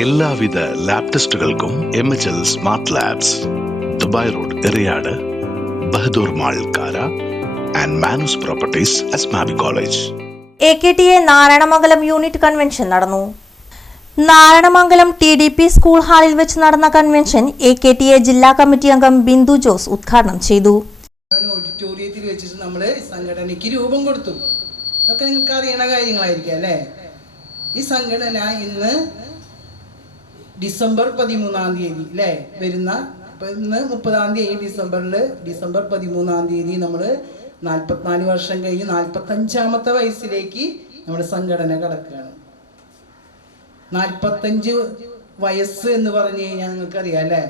എല്ലാവിധ ലാബ് ടെസ്റ്റുകൾക്കും MHL smart labs, Dubai road, Eriyad, Bahadur mall, Kara and Manus properties, Asmabi college. AKTA Narayanamangalam unit convention നടന്നു. Narayanamangalam TDP school ഹാളിൽ വെച്ച് നടന്ന കൺവെൻഷൻ AKTA ജില്ലാ കമ്മിറ്റി അംഗം ബിന്ദു ജോസ് ഉദ്ഘാടനം ചെയ്തു. ഓഡിറ്റോറിയത്തിൽ വെച്ചിട്ട് നമ്മൾ സംഘടനയ്ക്ക് രൂപം കൊടുത്തു. ഇതൊക്കെ നിങ്ങൾക്ക് അറിയണ കാര്യങ്ങളായിരിക്കും അല്ലേ. ഈ സംഘടന ഇന്ന് ഡിസംബർ 13-ാം തീയതി അല്ലേ വരുന്ന, ഇന്ന് 30-ാം തീയതി ഡിസംബർ 13-ാം തീയതി നമ്മൾ 44 വർഷം കഴിഞ്ഞ് 45-ാമത്തെ വയസ്സിലേക്ക് നമ്മുടെ സംഘടന കടക്കുകയാണ്. 45 വയസ്സ് എന്ന് പറഞ്ഞു കഴിഞ്ഞാൽ നിങ്ങൾക്കറിയാം അല്ലേ,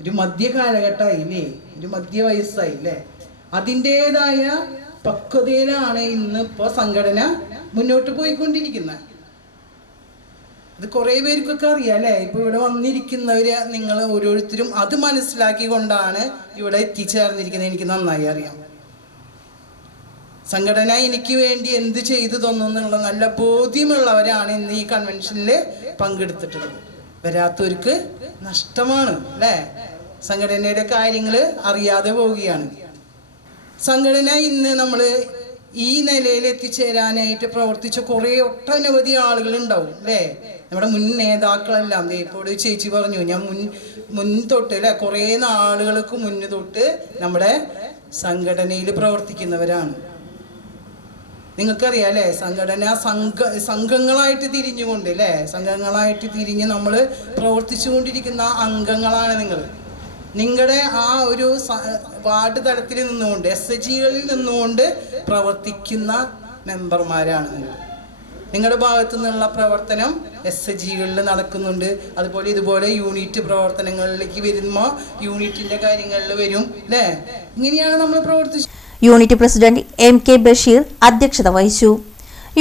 ഒരു മധ്യ കാലഘട്ടമായില്ലേ, ഒരു മധ്യ വയസ്സായില്ലേ. അതിൻ്റെതായ പക്വതയിലാണ് ഇന്നിപ്പോൾ സംഘടന മുന്നോട്ട് പോയിക്കൊണ്ടിരിക്കുന്നത്. അത് കുറേ പേർക്കൊക്കെ അറിയാം അല്ലേ. ഇപ്പോൾ ഇവിടെ വന്നിരിക്കുന്നവര് നിങ്ങൾ ഓരോരുത്തരും അത് മനസ്സിലാക്കിക്കൊണ്ടാണ് ഇവിടെ എത്തിച്ചേർന്നിരിക്കുന്നത്. എനിക്ക് നന്നായി അറിയാം. സംഘടന എനിക്ക് വേണ്ടി എന്ത് ചെയ്തു തന്നെന്നുള്ള നല്ല ബോധ്യമുള്ളവരാണ് ഇന്ന് ഈ കൺവെൻഷനിൽ പങ്കെടുത്തിട്ടുള്ളത്. വരാത്തവർക്ക് നഷ്ടമാണ് അല്ലേ. സംഘടനയുടെ കാര്യങ്ങൾ അറിയാതെ പോവുകയാണ്. സംഘടന ഇന്ന് നമ്മൾ ഈ നിലയിൽ എത്തിച്ചേരാനായിട്ട് പ്രവർത്തിച്ച കുറേ ഒട്ടനവധി ആളുകൾ ഉണ്ടാവും അല്ലേ. നമ്മുടെ മുൻ നേതാക്കളെല്ലാം ഇപ്പോൾ ചേച്ചി പറഞ്ഞു, ഞാൻ മുൻ തൊട്ട് അല്ലേ, കുറേ നാളുകൾക്ക് മുന്നേ തൊട്ട് നമ്മുടെ സംഘടനയിൽ പ്രവർത്തിക്കുന്നവരാണ്. നിങ്ങൾക്കറിയാം അല്ലേ, സംഘടന സംഘങ്ങളായിട്ട് തിരിഞ്ഞുകൊണ്ട് അല്ലേ, സംഘങ്ങളായിട്ട് തിരിഞ്ഞ് നമ്മൾ പ്രവർത്തിച്ചു കൊണ്ടിരിക്കുന്ന അംഗങ്ങളാണ് നിങ്ങളുടെ ആ ഒരു വാർഡ് തലത്തിൽ നിന്നുകൊണ്ട് SHGകളിൽ നിന്നുകൊണ്ട് പ്രവർത്തിക്കുന്ന മെമ്പർമാരാണ് നിങ്ങളുടെ ഭാഗത്തു നിന്നുള്ള പ്രവർത്തനം SHGകളിൽ നടക്കുന്നുണ്ട്. അതുപോലെ ഇതുപോലെ യൂണിറ്റ് പ്രവർത്തനങ്ങളിലേക്ക് വരുമ്പോൾ യൂണിറ്റിൻ്റെ കാര്യങ്ങളിൽ വരും അല്ലേ. ഇങ്ങനെയാണ് നമ്മൾ പ്രവർത്തിച്ചത്. യൂണിറ്റ് പ്രസിഡന്റ് MK ബഷീർ അധ്യക്ഷത വഹിച്ചു.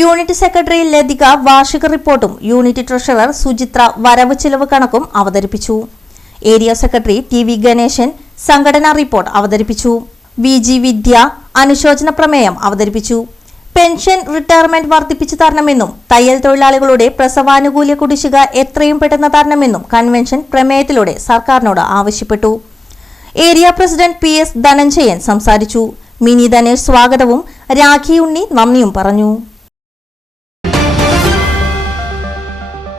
യൂണിറ്റ് സെക്രട്ടറി ലതിക വാർഷിക റിപ്പോർട്ടും യൂണിറ്റ് ട്രഷറർ സുചിത്ര വരവ് ചെലവ് കണക്കും അവതരിപ്പിച്ചു. ഏരിയ സെക്രട്ടറി TV ഗണേശൻ സംഘടനാ റിപ്പോർട്ട് അവതരിപ്പിച്ചു. VG വിദ്യ അനുശോചന പ്രമേയം അവതരിപ്പിച്ചു. പെൻഷൻ റിട്ടയർമെന്റ് വർദ്ധിപ്പിച്ചു തരണമെന്നും തയ്യൽ തൊഴിലാളികളുടെ പ്രസവാനുകൂല്യ കുടിശ്ശിക എത്രയും പെട്ടെന്ന് തരണമെന്നും കൺവെൻഷൻ പ്രമേയത്തിലൂടെ സർക്കാരിനോട് ആവശ്യപ്പെട്ടു. ഏരിയ പ്രസിഡന്റ് PS ധനഞ്ജയൻ സംസാരിച്ചു. മിനി ധനേഷ് സ്വാഗതവും രാഖി ഉണ്ണി നന്ദിയും പറഞ്ഞു.